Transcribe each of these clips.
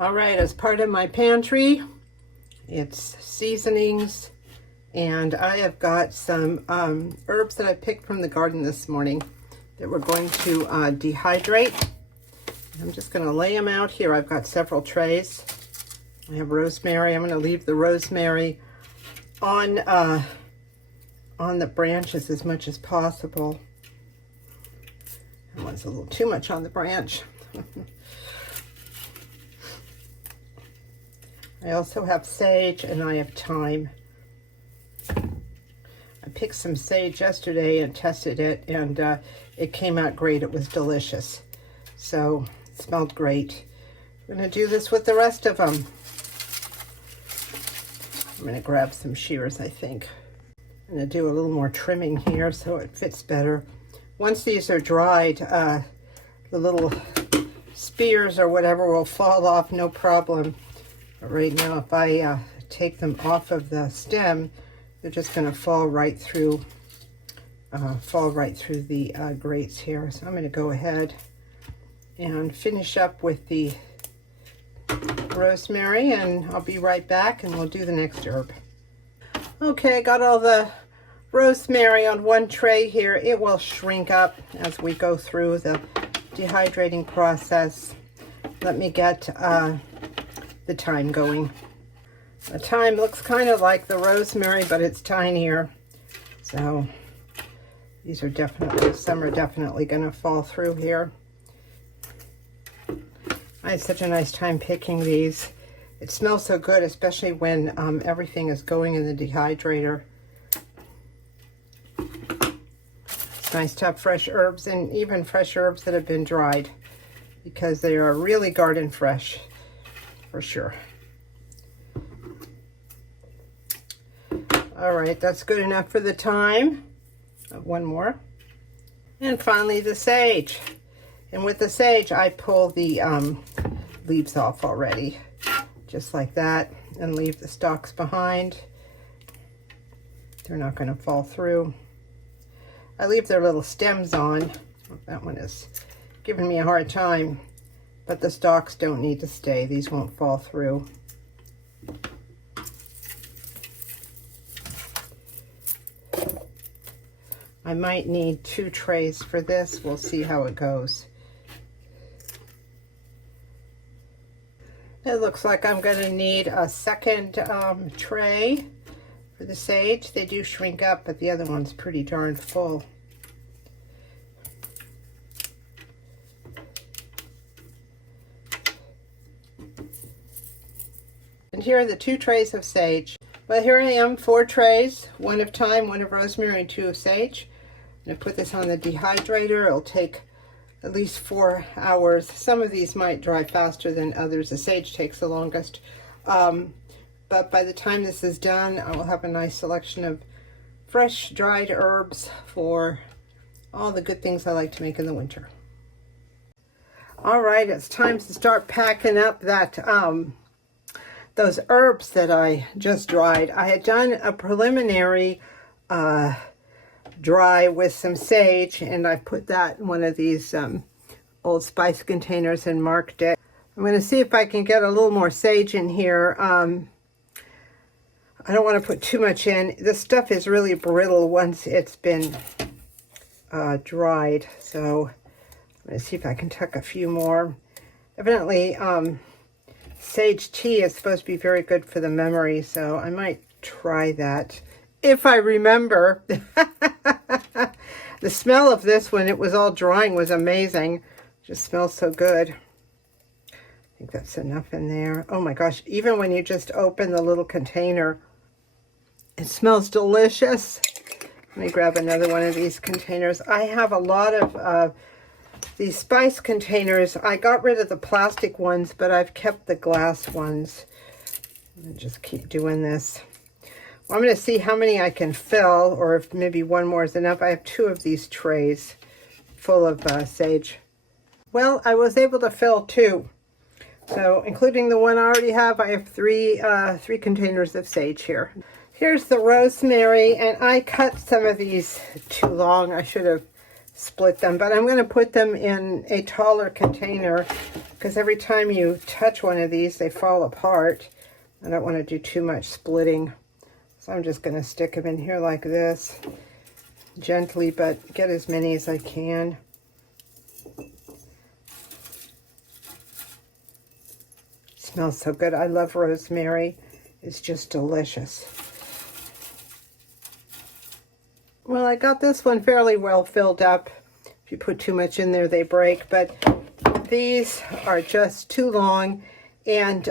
All right, as part of my pantry, it's seasonings, and I have got some herbs that I picked from the garden this morning that we're going to dehydrate. I'm just going to lay them out here. I've got several trays. I have rosemary. I'm going to leave the rosemary on the branches as much as possible. That one's a little too much on the branch. I also have sage and I have thyme. I picked some sage yesterday and tested it, and it came out great. It was delicious. So it smelled great. I'm going to do this with the rest of them. I'm going to grab some shears, I think. I'm going to do a little more trimming here so it fits better. Once these are dried, the little spears or whatever will fall off, no problem. But right now, if I take them off of the stem, they're just going to fall right through the grates here. So I'm going to go ahead and finish up with the rosemary, and I'll be right back and we'll do the next herb. Okay, I got all the rosemary on one tray here. It will shrink up as we go through the dehydrating process. Let me get the thyme going. The thyme looks kind of like the rosemary, but it's tinier. So these are definitely, some are definitely going to fall through here. I had such a nice time picking these. It smells so good, especially when everything is going in the dehydrator. It's nice to have fresh herbs, and even fresh herbs that have been dried, because they are really garden fresh, for sure. All right, that's good enough for the thyme. One more. And finally the sage. And with the sage, I pull the leaves off already, just like that, and leave the stalks behind. They're not going to fall through. I leave their little stems on. That one is giving me a hard time, but the stalks don't need to stay. These won't fall through. I might need 2 trays for this. We'll see how it goes. It looks like I'm going to need a second tray for the sage. They do shrink up, but the other one's pretty darn full. And here are the 2 trays of sage. Well, here I am, 4 trays, 1 of thyme, 1 of rosemary, and 2 of sage. I'm going to put this on the dehydrator. It'll take at least 4 hours. Some of these might dry faster than others. The sage takes the longest. But by the time this is done, I will have a nice selection of fresh dried herbs for all the good things I like to make in the winter. All right, it's time to start packing up that those herbs that I just dried. I had done a preliminary dry with some sage, and I put that in one of these old spice containers and marked it. I'm going to see if I can get a little more sage in here. I don't want to put too much in. This stuff is really brittle once it's been dried, so I'm going to see if I can tuck a few more. Evidently, sage tea is supposed to be very good for the memory, so I might try that if I remember. The smell of this when it was all drying was amazing. It just smells so good. I think that's enough in there. Oh my gosh, even when you just open the little container, it smells delicious. Let me grab another one of these containers. I have a lot of these spice containers. I got rid of the plastic ones, but I've kept the glass ones. I'm gonna just keep doing this. Well, I'm going to see how many I can fill, or if maybe one more is enough. I have 2 of these trays full of sage. Well, I was able to fill 2. So, including the one I already have, I have 3 containers of sage here. Here's the rosemary, and I cut some of these too long. I should have split them, but I'm going to put them in a taller container because every time you touch one of these, they fall apart. I don't want to do too much splitting. So I'm just going to stick them in here like this, gently, but get as many as I can. Smells so good. I love rosemary. It's just delicious. Well, I got this one fairly well filled up. If you put too much in there, they break, but these are just too long, and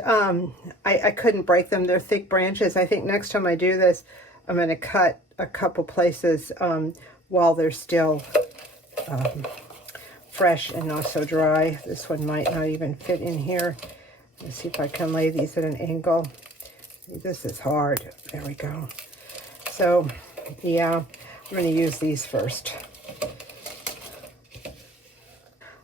I couldn't break them. They're thick branches. I think next time I do this, I'm going to cut a couple places while they're still fresh and not so dry. This one might not even fit in here. Let's see if I can lay these at an angle. This is hard. There we go. So, yeah, I'm going to use these first.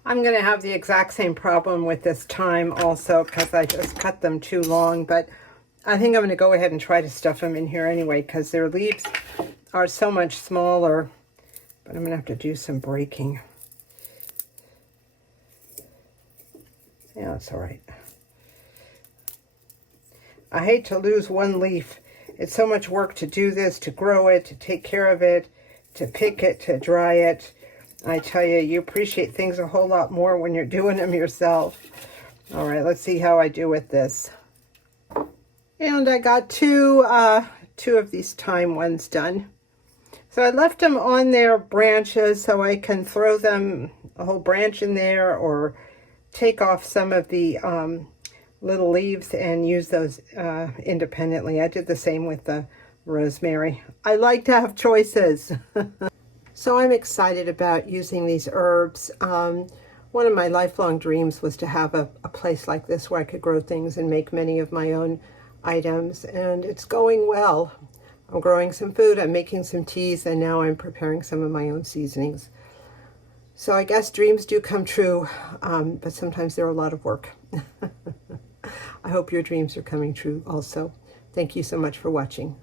I'm going to have the exact same problem with this thyme also because I just cut them too long, but I think I'm going to go ahead and try to stuff them in here anyway because their leaves are so much smaller, but I'm going to have to do some breaking. Yeah, that's all right. I hate to lose one leaf. It's so much work to do this, to grow it, to take care of it, to pick it, to dry it. I tell you, you appreciate things a whole lot more when you're doing them yourself. All right, let's see how I do with this. And I got two of these thyme ones done. So I left them on their branches so I can throw them a whole branch in there or take off some of the little leaves and use those independently. I did the same with the rosemary. I like to have choices. So I'm excited about using these herbs. One of my lifelong dreams was to have a place like this where I could grow things and make many of my own items, and it's going well. I'm growing some food, I'm making some teas, and now I'm preparing some of my own seasonings. So I guess dreams do come true, but sometimes they're a lot of work. I hope your dreams are coming true also. Thank you so much for watching.